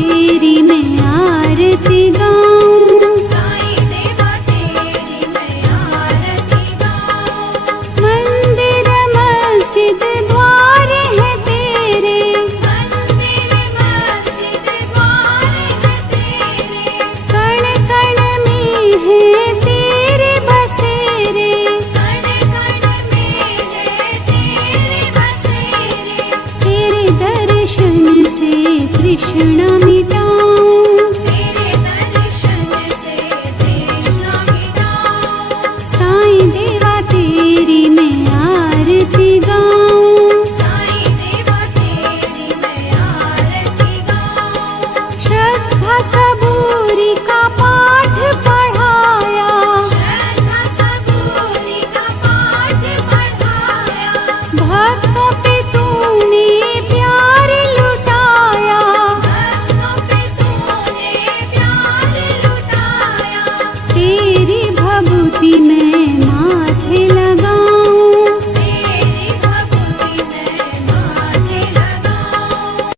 तेरी मैं आरती गाऊं, साईं देवा तेरी मैं आरती गाऊं। मंदिर मस्जिद द्वार है तेरे, मंदिर मस्जिद द्वार है तेरे, कण कण में है तेरे बसेरे, कण कण में है तेरे बसेरे। तेरे दर्शन से तृष्णा मिटाऊं, तेरे दर्शन से तृष्णा मिटाऊं। साईं देवा तेरी मैं आरती गाऊं, साईं देवा तेरी मैं आरती गाऊं। श्रद्धा सबूरी का पाठ पढ़ाया, श्रद्धा सबूरी का पाठ पढ़ाया, भक्तों पे तूने प्यार लुटाया, भक्तों पे तूने प्यार लुटाया। तेरी भभूति मैं माथे लगाऊं, तेरी भक्ति मैं माथे लगाऊं।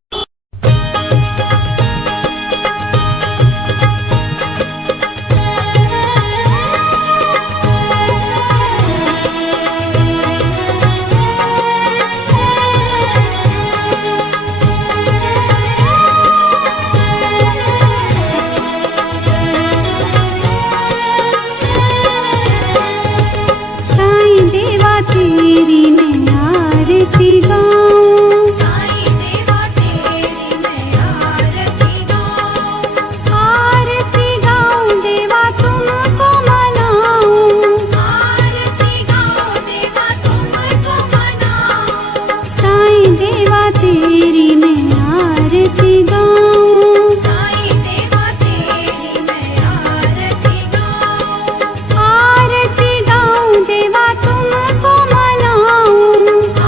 साईं देवा तेरी मैं आरती गाऊं, साईं देवा तेरी मैं आरती गाऊं। आरती गाऊं देवा तुमको मनाऊं, आरती गाऊं देवा तुमको मनाऊं। साईं देवा तेरी मैं आरती गाऊं, साईं देवा तेरी मैं आरती गाऊं। आरती गाऊं देवा तुमको मनाऊं,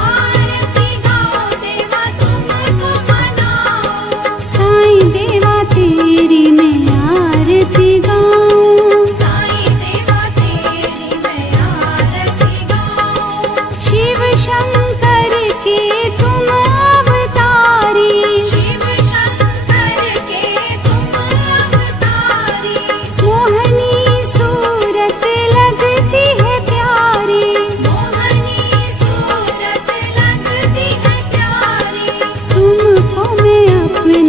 आरती गाऊं देवा तुमको मनाऊं। साईं देवा तेरी मैं आरती गाऊं, साईं देवा तेरी मैं आरती गाऊं। शिव शंकर के तुम अवतारी, शिव शंकर के तुम अवतारी, मोहनी सूरत लगती है प्यारी, मोहनी सूरत लगती है प्यारी। तुमको मैं अपने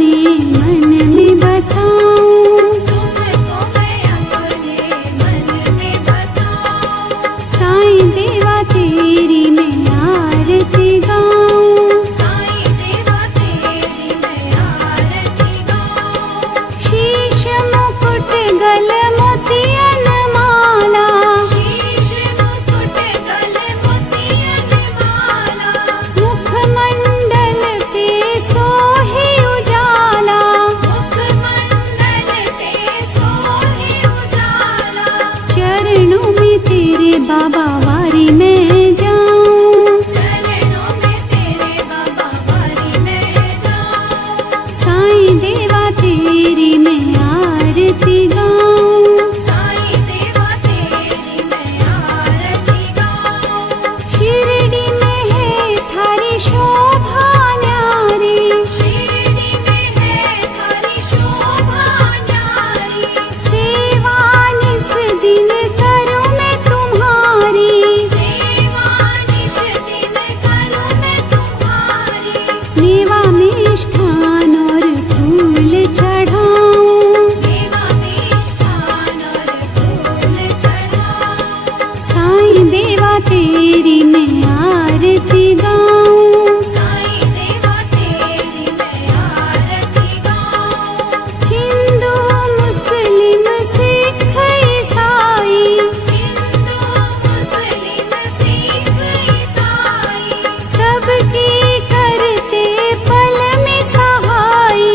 मन में बसाऊं, तुमको मैं अपने मन में बसाऊं। साईं देवा तेरी मैं आरती गाऊं, साईं देवा तेरी मैं आरती गाऊं। शीश मुकुट गल मोतियन माला, शीश मुकुट गल मोतियन माला, मुखमंडल पे सोहे उजाला, मुखमंडल पे सोहे उजाला। चरणों में तेरे बाबा वारी में जाऊं, चरणों में तेरे बाबा वारी में जाऊं। साईं देवा तेरी मैं आरती गाऊं, साईं देवा तेरी मैं आरती गाऊं। शिरडी में है थारी शोभा न्यारी, शिरडी में है थारी शोभा न्यारी, सेवा निस दिन करूं मैं तुम्हारी, सेवा निश दिन करूं मैं तुम्हारी। मेवा मिष्ठान और फूल चढ़ाऊं, देवा मिष्ठान और फूल चढ़ाऊं। साईं देवा तेरी मैं आरती गाऊं, साईं देवा तेरी मैं आरती गाऊं। हिंदू मुस्लिम सिख ईसाई, हिंदू मुस्लिम सिख ईसाई, सबकी करते पल में सहाई,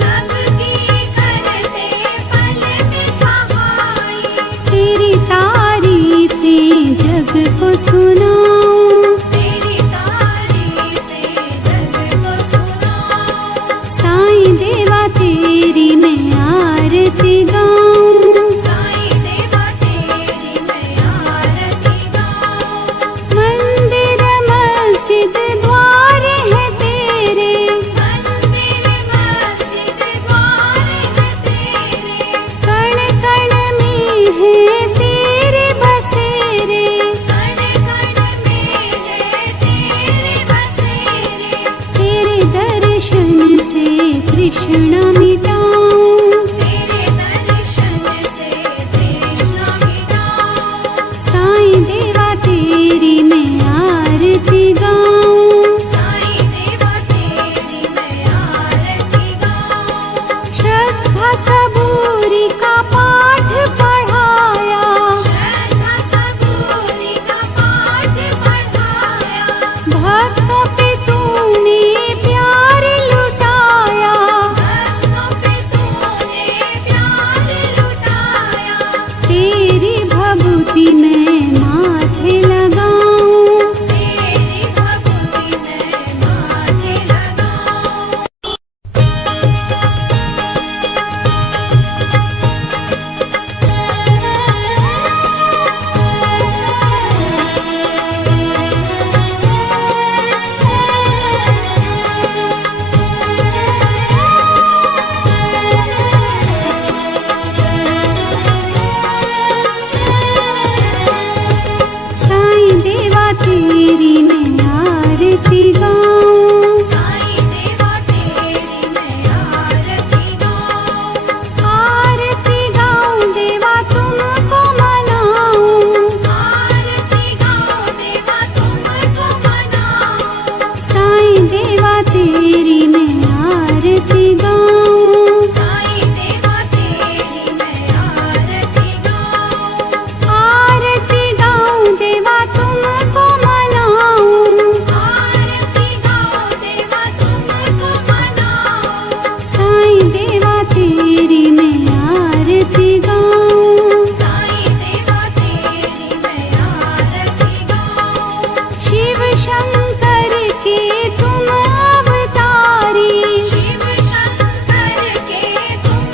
सबकी करते पल में सहाई। तेरी तारीफें जग को सुनाऊं, तेरी तारीफें जग को सुनाऊं। साईं देवा तेरी मैं आरती गाऊं, साईं देवा तेरी मैं आरती गाऊं। मंदिर मस्जिद द्वार है तेरे, मंदिर मस्जिद द्वार तृष्णा मिटाऊं। तेरे दर्शन से तृष्णा मिटाऊं। साईं देवा तेरी मैं आरती गाऊं। साईं देवा तेरी मैं आरती गाऊं। श्रद्धा सबूरी का पाठ पढ़ाया। श्रद्धा सबूरी का पाठ पढ़ाया। भक्तों पे तूने प्यार लुटाया। भक्तों पे तूने प्यार लुटाया। तेरी भभूति मैं माथे लगाऊं। तेरी भक्ति मैं माथे लगाऊं। साईं देवा तेरी मैं आरती गाऊं। साईं देवा तेरी मैं आरती गाऊं। आरती गाऊं देवा तुमको मनाऊं। आरती गाऊं देवा तुमको मनाऊं। साईं देवा तेरी मैं आरती गाऊं। साईं देवा तेरी मैं आरती गाऊं। आरती गाऊं देवा तुमको मनाऊं। आरती गाऊं देवा तुमको मनाऊं। साईं देवा तेरी मैं आरती गाऊं। साईं देवा तेरी मैं आरती गाऊं। शिव शंकर के तुम अवतारी। शिव शंकर के तुम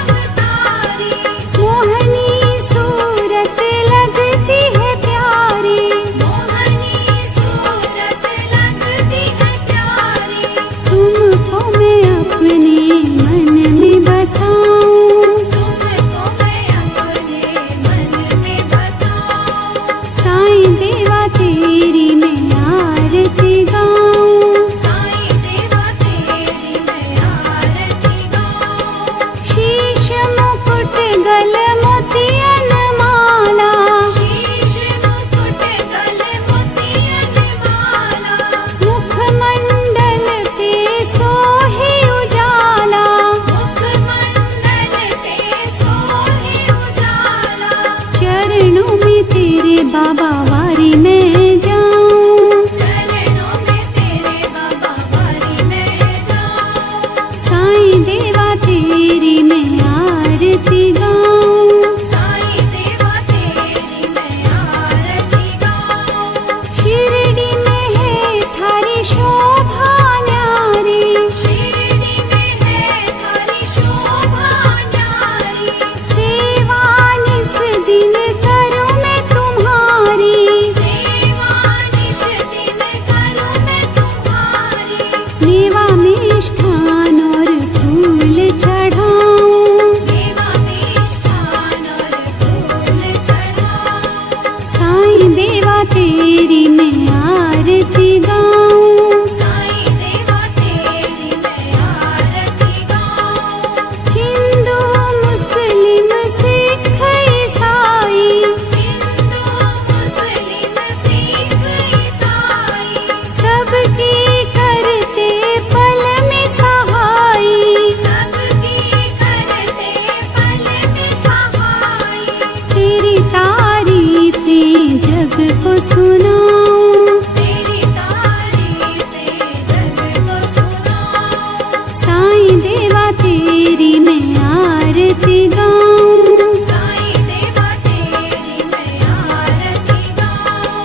अवतारी। मोहनी सूरत लगती है प्यारी। मोहनी सूरत लगती है प्यारी। तुमको मैं अपने मन में बसाऊं। तुमको मैं अपने मन में बसाऊं। साईं देवा तेरी मैं आरती गाऊं। साईं देवा तेरी मैं आरती गाऊं। शीश मुकुट गल मोतियन माला। शीश मुकुट गले मोतियन माला। मुखमंडल पे सोहे उजाला। मुखमंडल पे सोहे उजाला। चरणों में तेरे बाबा वारी मैं जाऊं। चरणों में तेरे बाबा वारी मैं जाऊं। साईं देवा तेरी मैं आरती गाऊं। साईं देवा तेरी मैं आरती गाऊं। शिरडी में है थारी शोभा न्यारी। शिरडी में है थारी शोभा न्यारी। सेवा निस दिन करूं मैं तुम्हारी। सेवा निश दिन करूं मैं तुम्हारी। मेवा मिष्ठान और फूल चढ़ाऊं। देवा मिष्ठान और फूल चढ़ाऊं। साईं देवा तेरी मैं आरती गाऊं। साईं देवा तेरी मैं आरती गाऊं। हिंदू मुस्लिम सिख ईसाई। हिंदू मुस्लिम सिख ईसाई। सबकी करते पल में सहाई। सबकी करते पल में सहाई। तेरी तारीफें जग को सुनाऊं। तेरी तारीफें जग को सुनाऊं। साईं देवा तेरी मैं आरती गाऊं। साईं देवा तेरी मैं आरती गाऊं।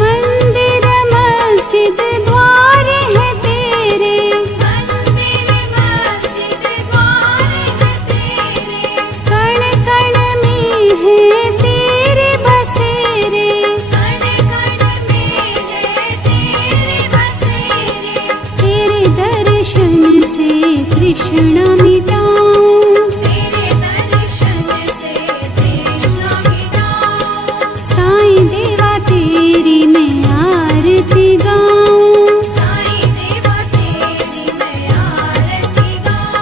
मंदिर मस्जिद द्वार है तेरे। मंदिर मस्जिद द्वार है तेरे। कण कण में है तेरे बसेरे। कण कण में है तेरे बसेरे। तेरे दर्शन से तृष्णा मिटाऊं। तेरे दर्शन से तृष्णा मिटाऊं। साईं देवा तेरी मैं आरती गाऊं। साईं देवा तेरी मैं आरती गाऊं।